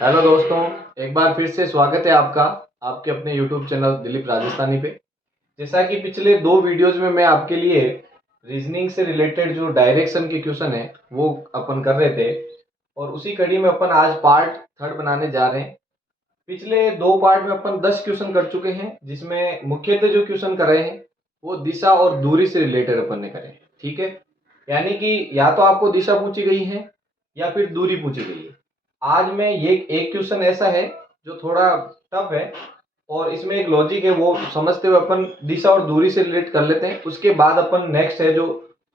Hello दोस्तों, एक बार फिर से स्वागत है आपका आपके अपने यूट्यूब चैनल दिलीप राजस्थानी पे। जैसा कि पिछले दो वीडियोज में मैं आपके लिए रीजनिंग से रिलेटेड जो डायरेक्शन के क्वेश्चन है वो अपन कर रहे थे, और उसी कड़ी में अपन आज पार्ट थर्ड बनाने जा रहे हैं। पिछले दो पार्ट में अपन 10 क्वेश्चन कर चुके हैं, जिसमें मुख्यतः जो क्वेश्चन कर रहे हैं वो दिशा और दूरी से रिलेटेड अपन ने करे हैं। ठीक है, यानी कि या तो आपको दिशा पूछी गई है या फिर दूरी पूछी गई है। आज मैं ये एक क्वेश्चन ऐसा है जो थोड़ा टफ है, और इसमें एक लॉजिक है, वो समझते हुए अपन दिशा और दूरी से रिलेट कर लेते हैं। उसके बाद अपन नेक्स्ट है जो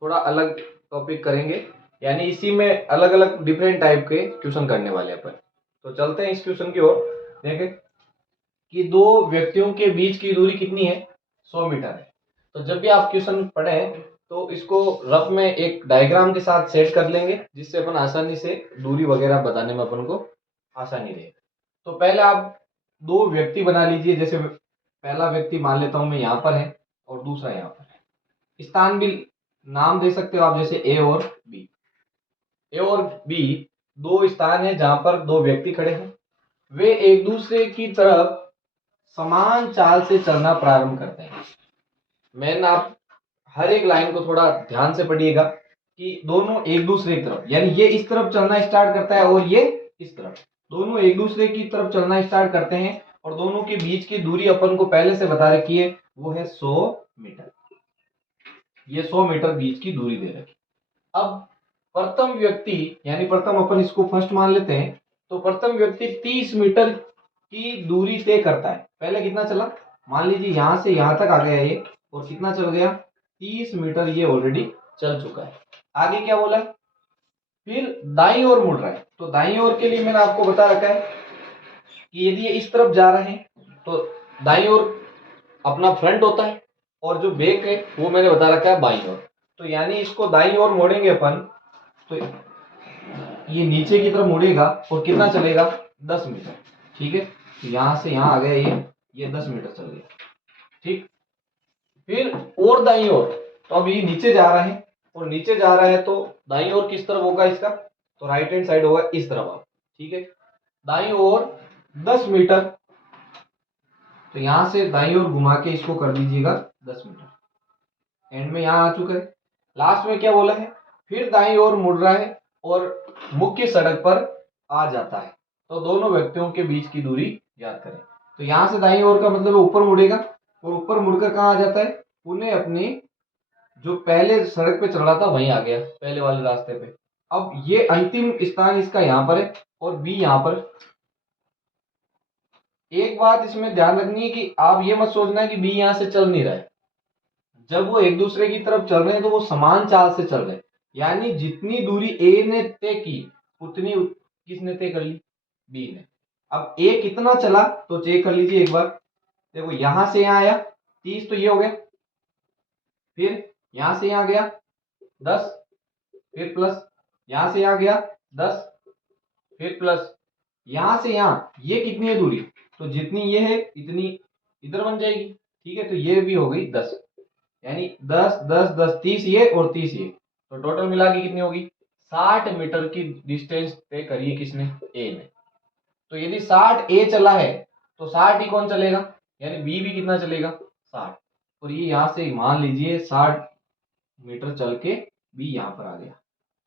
थोड़ा अलग टॉपिक करेंगे, यानी इसी में अलग अलग डिफरेंट टाइप के क्वेश्चन करने वाले हैं अपन। तो चलते हैं इस क्वेश्चन की ओर। देखें कि दो व्यक्तियों के बीच की दूरी कितनी है, 100 मीटर है। तो जब भी आप क्वेश्चन पढ़ें तो इसको रफ में एक डायग्राम के साथ सेट कर लेंगे, जिससे अपन आसानी से दूरी वगैरह बताने में अपन को आसानी रहेगी। तो पहले आप दो व्यक्ति बना लीजिए। जैसे पहला व्यक्ति मान लेता हूं मैं यहाँ पर है और दूसरा यहाँ पर है। स्थान भी नाम दे सकते हो आप, जैसे ए और बी। ए और बी दो स्थान है जहां पर दो व्यक्ति खड़े हैं। वे एक दूसरे की तरफ समान चाल से चलना प्रारंभ करते हैं। मैन आप हर एक लाइन को थोड़ा ध्यान से पढ़िएगा कि दोनों एक दूसरे की तरफ, यानी ये इस तरफ चलना स्टार्ट करता है और ये इस तरफ, दोनों एक दूसरे की तरफ चलना स्टार्ट करते हैं। और दोनों के बीच की दूरी अपन को पहले से बता रखी है, वो है 100 मीटर। ये 100 मीटर बीच की दूरी दे रखी। अब प्रथम व्यक्ति, यानी प्रथम अपन इसको फर्स्ट मान लेते हैं, तो प्रथम व्यक्ति 30 मीटर की दूरी तय करता है। पहले कितना चला, मान लीजिए यहां से यहां तक आ गया ये, और कितना चल गया, 30 मीटर ये ऑलरेडी चल चुका है। आगे क्या बोला, फिर दाईं ओर मुड़ रहा है। तो दाईं ओर के लिए मैंने आपको बता रखा है कि यदि ये इस तरफ जा रहे हैं तो दाईं ओर अपना फ्रंट होता है, और जो बैक है वो मैंने बता रखा है बाईं ओर। तो यानी इसको दाईं ओर मोड़ेंगे अपन, तो ये नीचे की तरफ मुड़ेगा और कितना चलेगा, 10 मीटर। ठीक है, तो यहां से यहां आ गया ये 10 मीटर चल गया। ठीक, फिर और दाईं ओर, तो अब ये नीचे जा रहा है, और नीचे जा रहा है तो दाईं ओर किस तरफ होगा इसका, तो राइट हैंड साइड होगा इस तरफ आप। ठीक है, दाईं ओर 10 मीटर, तो यहां से दाईं ओर घुमा के इसको कर दीजिएगा 10 मीटर। एंड में यहां आ चुका है। लास्ट में क्या बोला है, फिर दाईं ओर मुड़ रहा है और मुख्य सड़क पर आ जाता है। तो दोनों व्यक्तियों के बीच की दूरी याद करें। तो यहां से दाईं ओर का मतलब ऊपर मुड़ेगा, और ऊपर मुड़कर कहां आ जाता है, पुणे अपनी जो पहले सड़क पे चल रहा था वहीं आ गया, पहले वाले रास्ते पे। अब ये अंतिम स्थान इसका यहां पर है और बी यहां पर। एक बात इसमें ध्यान रखनी है कि आप ये मत सोचना है कि बी यहां से चल नहीं रहा है। जब वो एक दूसरे की तरफ चल रहे हैं तो वो समान चाल से चल रहे हैं, यानी जितनी दूरी ए ने तय की उतनी किसने तय कर ली, बी ने। अब ए कितना चला तो चेक कर लीजिए एक बार। देखो यहां से यहां आया 30, तो ये हो गया। फिर यहां से यहां गया 10, फिर प्लस यहां से यहां गया 10, फिर प्लस यहां से यहां, ये कितनी है दूरी, तो जितनी ये है इतनी इधर बन जाएगी। ठीक है, तो ये भी हो गई 10, यानी 10 10 10 30 ये और 30 ये, तो टोटल मिला के कितनी होगी, 60 मीटर की डिस्टेंस तय करिए किसने, ए ने। तो यदि 60 ए चला है तो 60 ही कौन चलेगा, यानी बी भी कितना चलेगा, 60। और ये यहां से मान लीजिए 60 मीटर चल के बी यहां पर आ गया,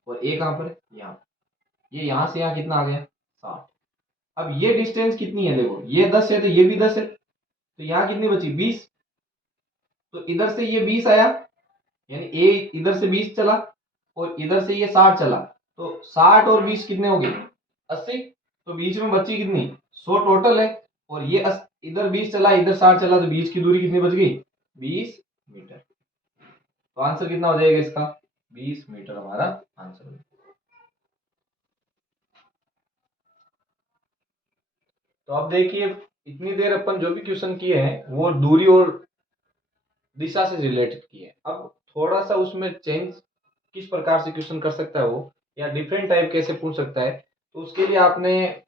और ए कहां पर है, यहाँ पर। ये यहां से यहां कितना आ गया, 60। अब ये डिस्टेंस कितनी है, देखो ये 10 है तो ये भी 10 है, तो यहाँ कितनी बची, 20। तो इधर से ये 20 आया, यानी ए इधर से 20 चला और इधर से ये 60 चला, तो 60 और 20 कितने हो गए, 80। तो बीच में बची कितनी, 100 टोटल है। और ये इधर 20 चला इधर 60 चला, तो बीच की दूरी कितनी बच गई, 20 मीटर। तो आंसर कितना हो जाएगा इसका, 20 मीटर हमारा आंसर हो जाएगा। तो अब देखिए, इतनी देर अपन जो भी क्वेश्चन किए हैं वो दूरी और दिशा से रिलेटेड किए हैं। अब थोड़ा सा उसमें चेंज किस प्रकार से क्वेश्चन कर सकता है वो, या डिफरेंट टाइप कैसे पूछ सकता है, तो उसके लिए आपने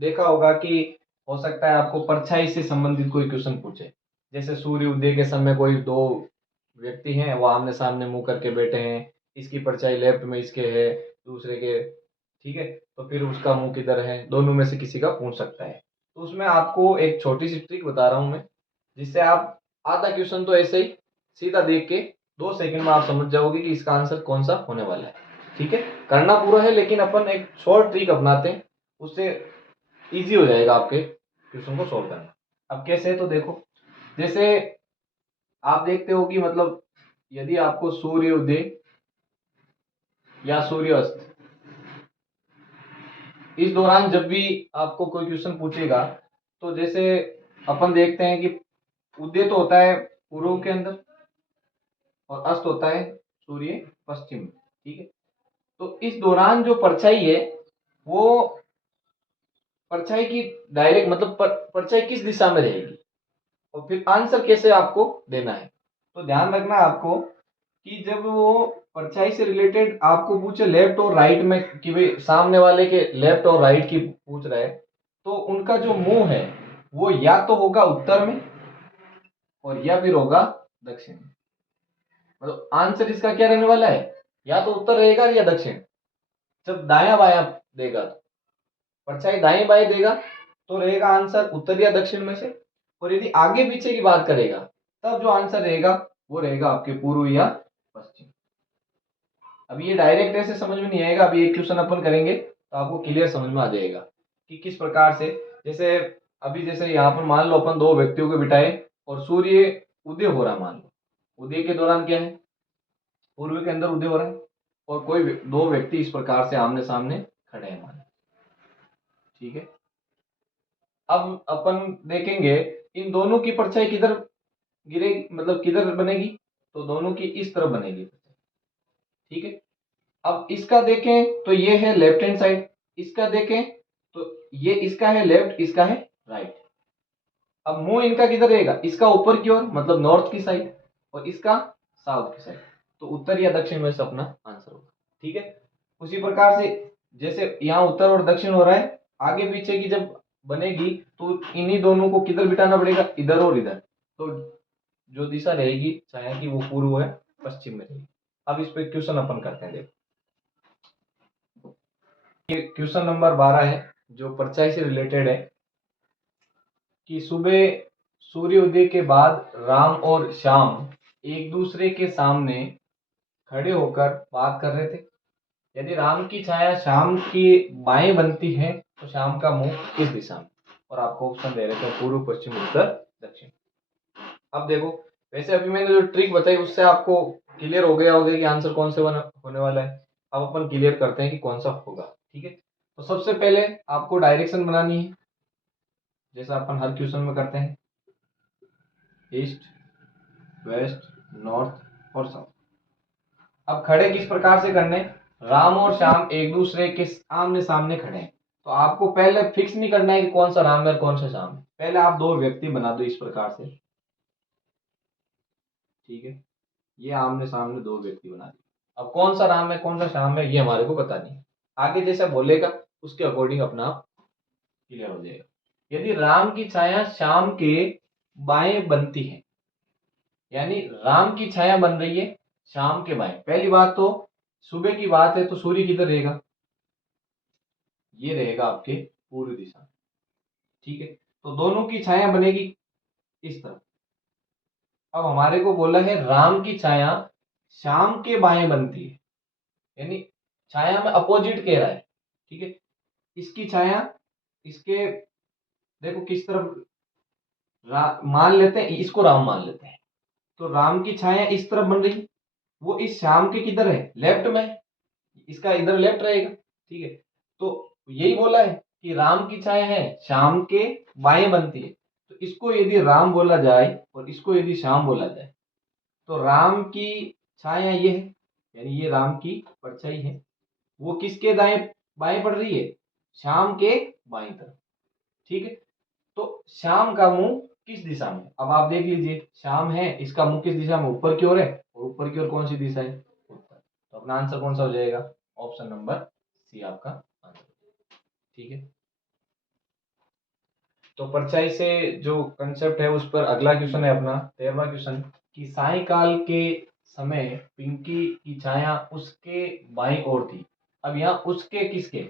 देखा होगा कि हो सकता है आपको परछाई से संबंधित कोई क्वेश्चन पूछे। जैसे सूर्य उदय के समय कोई दो व्यक्ति हैं, वो आमने सामने मुंह करके बैठे हैं, इसकी परछाई लेफ्ट में इसके है, दूसरे के ठीक है, तो फिर उसका मुंह किधर है, दोनों में से किसी का पूछ सकता है। तो उसमें आपको एक छोटी सी ट्रिक बता रहा हूं मैं, जिससे आप आधा क्वेश्चन तो ऐसे ही सीधा देख के 2 सेकंड में आप समझ जाओगे कि इसका आंसर कौन सा होने वाला है। ठीक है, करना पूरा है, लेकिन अपन एक शॉर्ट ट्रिक अपनाते हैं, उससे इजी हो जाएगा आपके क्वेश्चन को सॉल्व करना। अब कैसे है तो देखो, जैसे आप देखते हो कि मतलब यदि आपको सूर्य उदय या सूर्य अस्त, इस दौरान जब भी आपको कोई क्वेश्चन पूछेगा, तो जैसे अपन देखते हैं कि उदय तो होता है पूर्व के अंदर और अस्त होता है सूर्य पश्चिम में। ठीक है, तो इस दौरान जो परछाई है, वो परछाई की डायरेक्ट मतलब परछाई किस दिशा में रहेगी, और फिर आंसर कैसे आपको देना है। तो ध्यान रखना है आपको कि जब वो परछाई से रिलेटेड आपको पूछे लेफ्ट और राइट में, कि भाई सामने वाले के लेफ्ट और राइट की पूछ रहा है, तो उनका जो मुंह है वो या तो होगा उत्तर में और या फिर होगा दक्षिण में। मतलब आंसर इसका क्या रहने वाला है, या तो उत्तर रहेगा या दक्षिण। जब दाया बाया देगा, परछाई दाएं बाएं देगा, तो रहेगा आंसर उत्तर या दक्षिण में से। और यदि आगे पीछे की बात करेगा, तब जो आंसर रहेगा वो रहेगा आपके पूर्व या पश्चिम। अब ये डायरेक्ट ऐसे समझ में नहीं आएगा, अभी एक क्वेश्चन अपन करेंगे तो आपको क्लियर समझ में आ जाएगा कि किस प्रकार से। जैसे अभी जैसे यहाँ पर मान लो अपन दो व्यक्तियों को बिठाए और सूर्य उदय हो रहा, मान लो उदय के दौरान क्या है, पूर्व के अंदर उदय हो रहा है, और कोई दो व्यक्ति इस प्रकार से आमने सामने खड़े हैं मान। ठीक है, अब अपन देखेंगे इन दोनों की परछाई किधर गिरेगी, मतलब किधर बनेगी, तो दोनों की इस तरफ बनेगी। ठीक है, अब इसका देखें तो ये है लेफ्ट हैंड साइड, इसका देखें तो ये इसका है लेफ्ट, इसका है राइट। अब मुंह इनका किधर रहेगा, इसका ऊपर की ओर मतलब नॉर्थ की साइड, और इसका साउथ की साइड। तो उत्तर या दक्षिण में से अपना आंसर होगा। ठीक है, उसी प्रकार से जैसे यहाँ उत्तर और दक्षिण हो रहा है, आगे पीछे की जब बनेगी तो इन्हीं दोनों को किधर बिठाना पड़ेगा, इधर और इधर। तो जो दिशा रहेगी छाया की वो पूर्व है पश्चिम में रहेगी। अब इस पे क्वेश्चन अपन करते हैं। देखो ये क्वेश्चन नंबर 12 है, जो परछाई से रिलेटेड है, कि सुबह सूर्योदय के बाद राम और श्याम एक दूसरे के सामने खड़े होकर बात कर रहे थे। यदि राम की छाया श्याम की बाएं बनती है, तो श्याम का मुंह किस दिशा में। और आपको ऑप्शन दे रहे थे पूर्व पश्चिम उत्तर दक्षिण। अब देखो, वैसे अभी मैंने जो ट्रिक बताई उससे आपको क्लियर हो गया होगा कि आंसर कौन से होने वाला है। अब अपन क्लियर करते हैं कि कौन सा होगा। ठीक है, तो सबसे पहले आपको डायरेक्शन बनानी है, जैसा अपन हर क्वेश्चन में करते हैं, ईस्ट वेस्ट नॉर्थ और साउथ। अब खड़े किस प्रकार से करने, राम और श्याम एक दूसरे के आमने सामने खड़े हैं, तो आपको पहले फिक्स नहीं करना है कि कौन सा राम है और कौन सा श्याम है। पहले आप दो व्यक्ति बना दो इस प्रकार से। ठीक है, ये आमने सामने दो व्यक्ति बना दिए। अब कौन सा राम है कौन सा श्याम है ये हमारे को पता नहीं, आगे जैसा बोलेगा उसके अकॉर्डिंग अपना आप क्लियर हो जाएगा। यदि राम की छाया श्याम के बाएं बनती है, यानी राम की छाया बन रही है शाम के बाएं, पहली बात तो सुबह की बात है तो सूर्य किधर रहेगा, ये रहेगा आपके पूर्व दिशा। ठीक है, तो दोनों की छाया बनेगी इस तरह। अब हमारे को बोला है राम की छाया शाम के बाएं बनती है, यानी छाया में अपोजिट कह रहा है। ठीक है, इसकी छाया इसके, देखो किस तरफ मान लेते हैं, इसको राम मान लेते हैं, तो राम की छाया इस तरफ बन रही, वो इस श्याम के किधर है, लेफ्ट में है, इसका इधर लेफ्ट रहेगा। ठीक है, तो यही बोला है कि राम की छाया है श्याम के बाएं बनती है, तो इसको यदि राम बोला जाए और इसको यदि श्याम बोला जाए, तो राम की छाया ये है, यानी ये राम की परछाई है, वो किसके दाएं बाएं पड़ रही है, श्याम के बाएं तरफ। ठीक है, तो श्याम का मुंह किस दिशा में, अब आप देख लीजिए श्याम है, इसका मुंह किस दिशा में, ऊपर की ओर है, और ऊपर की ओर कौन सी दिशा है, उत्तर। तो अपना आंसर कौन सा हो जाएगा, ऑप्शन नंबर सी आपका आंसर। ठीक है, तो परछाई से जो कंसेप्ट है उस पर अगला क्वेश्चन है अपना 13वां क्वेश्चन, कि सायकाल के समय पिंकी की छाया उसके बाईं ओर थी, अब यहाँ उसके किसके,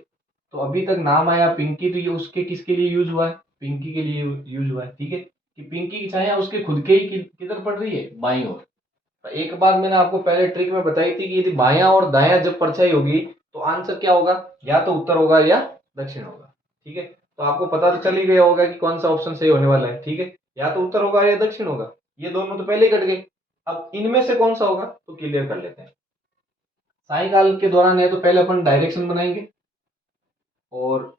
तो अभी तक नाम आया पिंकी, तो ये उसके किसके लिए यूज हुआ है, पिंकी के लिए यूज हुआ है। ठीक है, कि पिंकी की छाया उसके खुद के ही किधर पड़ रही है, बाईं ओर। तो एक बात मैंने आपको पहले ट्रिक में बताई थी कि यदि बायां और दायां जब परछाई होगी तो आंसर क्या होगा, या तो उत्तर होगा या दक्षिण होगा। ठीक है, तो आपको पता तो चल ही गया होगा कि कौन सा ऑप्शन सही होने वाला है। ठीक है, या तो उत्तर होगा या दक्षिण होगा, ये दोनों तो पहले ही कट गए। अब इनमें से कौन सा होगा तो क्लियर कर लेते हैं। सायकाल के दौरान है तो पहले अपन डायरेक्शन बनाएंगे, और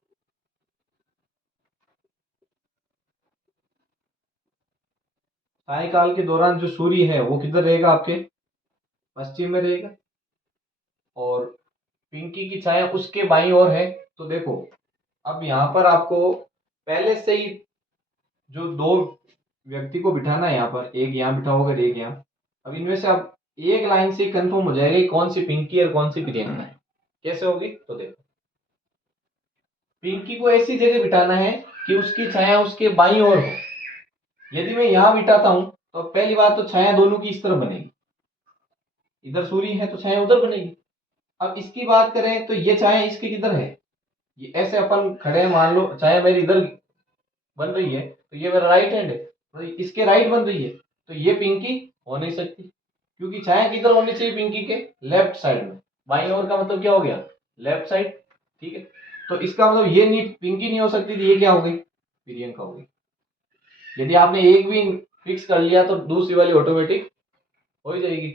सायकाल के दौरान जो सूर्य है वो किधर रहेगा, आपके पश्चिम में रहेगा, और पिंकी की छाया उसके बाईं ओर है। तो देखो, अब यहाँ पर आपको पहले से ही जो दो व्यक्ति को बिठाना है, यहाँ पर एक यहाँ बिठा होगा, एक यहाँ। अब इनमें से आप एक लाइन से कंफर्म हो जाएगा कि कौन सी पिंकी और कौन सी प्रियंका है। कैसे होगी, तो देखो, पिंकी को ऐसी जगह बिठाना है कि उसकी छाया उसके बाईं ओर हो। यदि मैं यहाँ बिठाता हूं तो पहली बात तो छाया दोनों की इस तरफ बनेगी, इधर सूर्य है तो छाया उधर बनेगी। अब इसकी बात करें तो ये छाया इसके किधर है, ये ऐसे अपन खड़े हैं, मान लो छाया मेरी इधर बन रही है, तो ये मेरा राइट हैंड है, तो इसके राइट बन रही है, तो ये पिंकी हो नहीं सकती, क्योंकि छाया किधर होनी चाहिए, पिंकी के लेफ्ट साइड में। बाईं ओर का मतलब क्या हो गया, लेफ्ट साइड। ठीक है, तो इसका मतलब ये नहीं, पिंकी नहीं हो सकती, तो ये क्या हो गई, प्रियंका हो गई। यदि आपने एक भी फिक्स कर लिया तो दूसरी वाली ऑटोमेटिक हो ही जाएगी।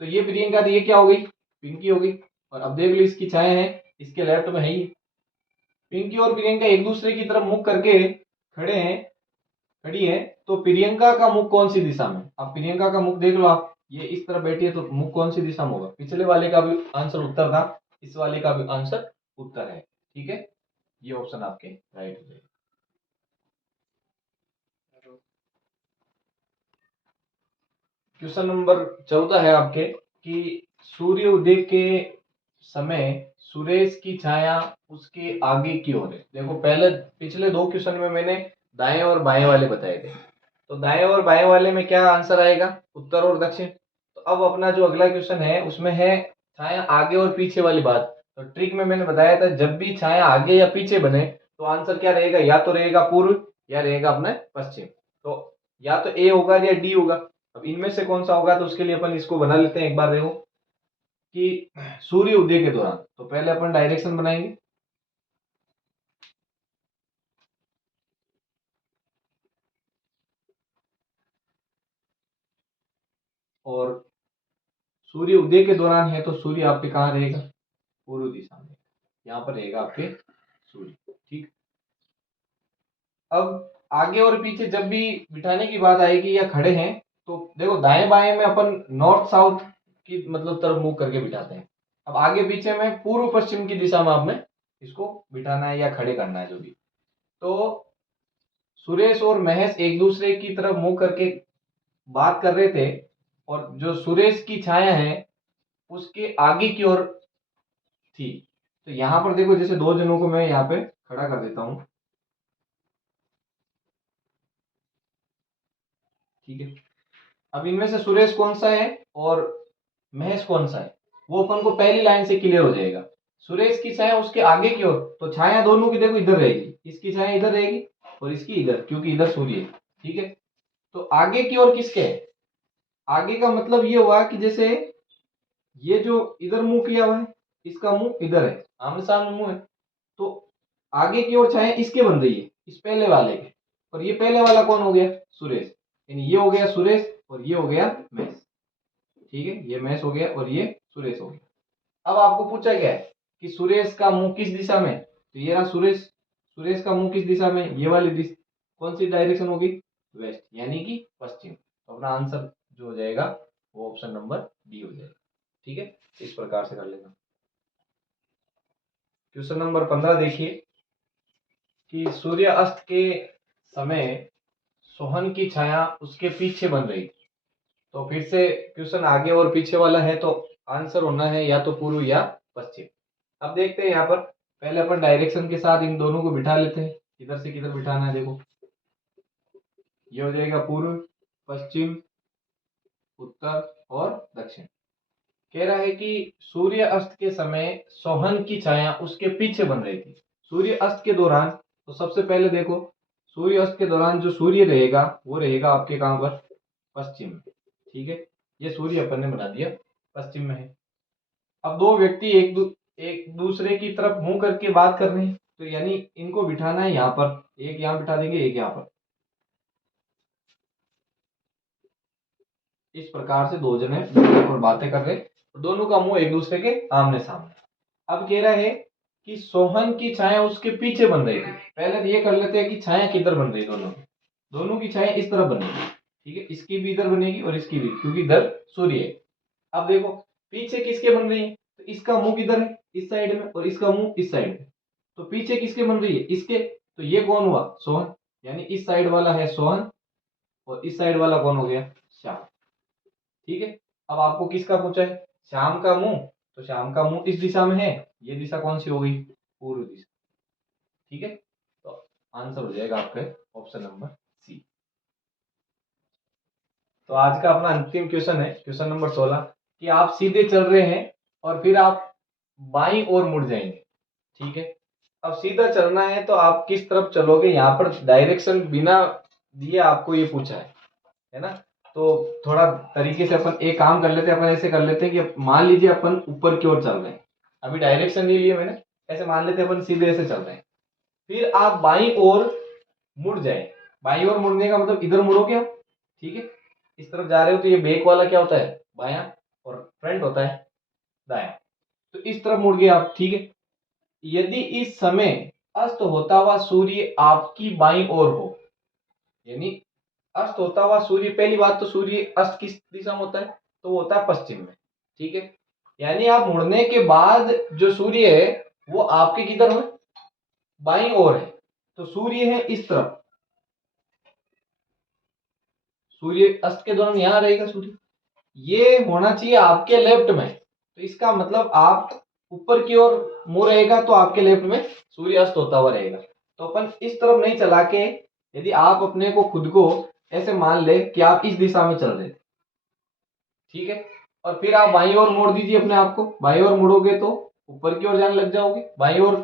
तो ये प्रियंका थी, ये क्या हो गई, पिंकी हो गई। और अब देख लो इसकी छाया है इसके लेफ्ट में है ही। पिंकी और प्रियंका एक दूसरे की तरफ मुख करके खड़े हैं, खड़ी है, तो प्रियंका का मुख कौन सी दिशा में, अब प्रियंका का मुख देख लो आप, ये इस तरफ बैठी है, तो मुख कौन सी दिशा में होगा, पिछले वाले का भी आंसर उत्तर था, इस वाले का भी आंसर उत्तर है। ठीक है, ये ऑप्शन आपके राइट हो जाएगा। क्वेश्चन नंबर 14 है आपके, कि सूर्य उदय के समय सुरेश की छाया उसके आगे की ओर है। देखो, पहले पिछले दो क्वेश्चन में मैंने दाएं और बाएं वाले बताए थे, तो दाएं और बाएं वाले में क्या आंसर आएगा, उत्तर और दक्षिण। तो अब अपना जो अगला क्वेश्चन है उसमें है छाया आगे और पीछे वाली बात। तो ट्रिक में मैंने बताया था, जब भी छाया आगे या पीछे बने तो आंसर क्या रहेगा, या तो रहेगा पूर्व या रहेगा अपने पश्चिम। तो या तो ए होगा या डी होगा। अब इनमें से कौन सा होगा, तो उसके लिए अपन इसको बना लेते हैं एक बार। देखो कि सूर्य उदय के दौरान, तो पहले अपन डायरेक्शन बनाएंगे, और सूर्य उदय के दौरान है तो सूर्य आपके कहाँ रहेगा, पूर्व दिशा में, यहाँ पर रहेगा आपके सूर्य। ठीक, अब आगे और पीछे जब भी बिठाने की बात आएगी या खड़े हैं, तो देखो दाएं बाएं में अपन नॉर्थ साउथ की मतलब तरफ मुंह करके बिठाते हैं। अब आगे पीछे में पूर्व पश्चिम की दिशा में आपने इसको बिठाना है या खड़े करना है, जो भी। तो सुरेश और महेश एक दूसरे की तरफ मुंह करके बात कर रहे थे, और जो सुरेश की छाया है उसके आगे की ओर थी। तो यहां पर देखो, जैसे दो जनों को मैं यहाँ पे खड़ा कर देता हूं। ठीक है, अब इनमें से सुरेश कौन सा है और महेश कौन सा है, वो अपन को पहली लाइन से क्लियर हो जाएगा। सुरेश की छाया उसके आगे की ओर, तो छाया दोनों की देखो इधर रहेगी, इसकी छाया इधर रहेगी और इसकी इधर, क्योंकि इधर सूर्य है। ठीक है, तो आगे की ओर किसके है, आगे का मतलब ये हुआ कि जैसे ये जो इधर मुंह किया हुआ है, इसका मुंह इधर है, आमने सामने मुंह है, तो आगे की ओर छाया इसके बन रही है, इस पहले वाले के। और ये पहले वाला कौन हो गया, सुरेश, यानी ये हो गया सुरेश और ये हो गया महेश। ठीक है, ये महेश हो गया और ये सुरेश हो गया। अब आपको पूछा क्या है कि सुरेश का मुंह किस दिशा में, तो ये रहा सुरेश, सुरेश का मुंह किस दिशा में, ये वाली दिशा, कौन सी डायरेक्शन होगी, वेस्ट, यानी कि पश्चिम। तो अपना आंसर जो हो जाएगा वो ऑप्शन नंबर डी हो जाएगा। ठीक है, इस प्रकार से कर लेना। क्वेश्चन नंबर 15 देखिए, कि सूर्य अस्त के समय सोहन की छाया उसके पीछे बन रही थी। तो फिर से क्वेश्चन आगे और पीछे वाला है, तो आंसर होना है या तो पूर्व या पश्चिम। अब देखते हैं यहाँ पर, पहले अपन डायरेक्शन के साथ इन दोनों को बिठा लेते हैं, किधर से किधर बिठाना है। देखो, ये हो जाएगा पूर्व, पश्चिम, उत्तर और दक्षिण। कह रहा है कि सूर्य अस्त के समय सोहन की छाया उसके पीछे बन रही थी। सूर्य अस्त के दौरान, तो सबसे पहले देखो, सूर्य अस्त के दौरान जो सूर्य रहेगा वो रहेगा आपके कहाँ पर, पश्चिम में। ठीक है, ये सूर्य अपन ने बना दिया पश्चिम में है। अब दो व्यक्ति एक दूसरे की तरफ मुंह करके बात कर रहे हैं, तो यानी इनको बिठाना है यहाँ पर, एक यहाँ बिठा देंगे, एक यहाँ पर। इस प्रकार से दो जने और बातें कर रहे हैं, दोनों का मुंह एक दूसरे के आमने सामने। अब कह रहा है कि सोहन की छाया उसके पीछे बन रही थी। पहले तो ये कर लेते हैं कि छाया किधर बन रही है, दोनों की छाया इस तरफ बनेगी। ठीक है, इसकी भी इधर बनेगी और इसकी भी, क्योंकि इधर सूर्य है। अब देखो पीछे किसके बन रही है, तो इसका मुंह किधर है, इस साइड में, और इसका मुंह इस साइड में। तो पीछे किसके बन रही है, इसके। तो ये कौन हुआ, सोहन, यानी इस साइड वाला है सोहन और इस साइड वाला कौन हो गया, श्याम। ठीक है, अब आपको किसका पूछा है, श्याम का मुंह, तो श्याम का मुंह इस दिशा में है, ये दिशा कौन सी हो गई, पूर्व दिशा। ठीक है, तो आंसर हो जाएगा आपका ऑप्शन नंबर सी। तो आज का अपना अंतिम क्वेश्चन है, क्वेश्चन नंबर 16, कि आप सीधे चल रहे हैं और फिर आप बाईं ओर मुड़ जाएंगे। ठीक है, अब सीधा चलना है तो आप किस तरफ चलोगे, यहाँ पर डायरेक्शन बिना दिए आपको ये पूछा है ना। तो थोड़ा तरीके से अपन एक काम कर लेते हैं, अपन ऐसे कर लेते हैं कि मान लीजिए अपन ऊपर की ओर चल रहे हैं, अभी डायरेक्शन नहीं लिए मैंने, ऐसे मान लेते हैं अपन सीधे ऐसे चल रहे हैं, फिर आप बाईं ओर मुड़ जाए। बाईं ओर मुड़ने का मतलब इधर मुड़ो क्या, ठीक है, इस तरफ जा रहे हो तो ये बैक वाला क्या होता है, बायां, और फ्रंट होता है दायां। तो इस तरफ मुड़ गए आप। ठीक है, यदि इस समय अस्त होता हुआ सूर्य आपकी बाईं ओर हो, यानी अस्त होता हुआ सूर्य, पहली बात तो सूर्य अस्त किस दिशा में होता है, तो वो होता है पश्चिम में। ठीक है, यानी आप मुड़ने के बाद जो सूर्य है वो आपके किधर है, बाईं ओर है। तो सूर्य है इस तरफ, सूर्य अस्त के दौरान यहां रहेगा सूर्य, ये होना चाहिए आपके लेफ्ट में। तो इसका मतलब आप ऊपर की ओर मुंह रहेगा तो आपके लेफ्ट में सूर्य अस्त होता हुआ रहेगा। तो अपन इस तरफ नहीं चला के, यदि आप अपने को खुद को ऐसे मान ले कि आप इस दिशा में चल रहे थे, ठीक है, और फिर आप बाईं ओर मोड़ दीजिए अपने आप को, बाईं ओर मुड़ोगे तो ऊपर की ओर जाने लग जाओगे। बाईं ओर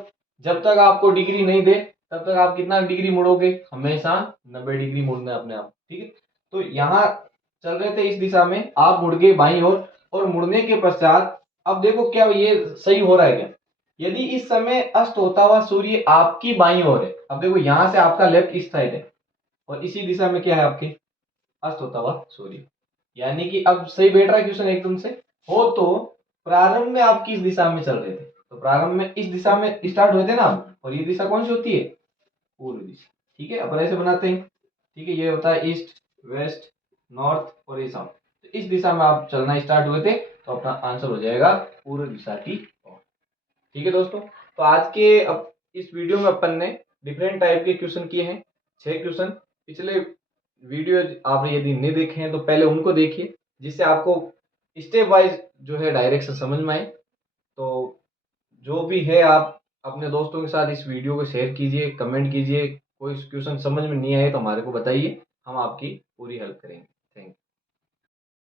जब तक आपको डिग्री नहीं दे तब तक आप कितना डिग्री मुड़ोगे, हमेशा 90 डिग्री मुड़ना है अपने आप। ठीक है, तो यहाँ चल रहे थे इस दिशा में, आप मुड़ गए बाईं ओर, और मुड़ने के पश्चात अब देखो क्या ये सही हो रहा है क्या, यदि इस समय अस्त होता हुआ सूर्य आपकी बाईं ओर है, अब देखो यहां से आपका लेफ्ट इस साइड है और इसी दिशा में क्या है आपके, अस्त होता हुआ सूर्य, यानी कि अब सही बैठ रहा है क्वेश्चन एकदम से। हो तो प्रारंभ में आप किस दिशा में चल रहे थे, तो प्रारंभ में इस दिशा में स्टार्ट हुए थे ना आप, और ये दिशा कौन सी होती है, पूर्व दिशा। ठीक है, अपन ऐसे बनाते हैं। ठीक है, ये होता है ईस्ट, वेस्ट, नॉर्थ और ये साउथ। तो इस दिशा में आप चलना स्टार्ट हुए थे, तो अपना आंसर हो जाएगा पूर्व दिशा की ओर। ठीक है दोस्तों, तो आज के अब इस वीडियो में अपन ने डिफरेंट टाइप के क्वेश्चन किए हैं, 6 क्वेश्चन। पिछले वीडियो आपने यदि नहीं देखे हैं तो पहले उनको देखिए, जिससे आपको स्टेप वाइज जो है डायरेक्शन समझ में आए। तो जो भी है आप अपने दोस्तों के साथ इस वीडियो को शेयर कीजिए, कमेंट कीजिए, कोई क्वेश्चन समझ में नहीं आए तो हमारे को बताइए, हम आपकी पूरी हेल्प करेंगे। Thank you.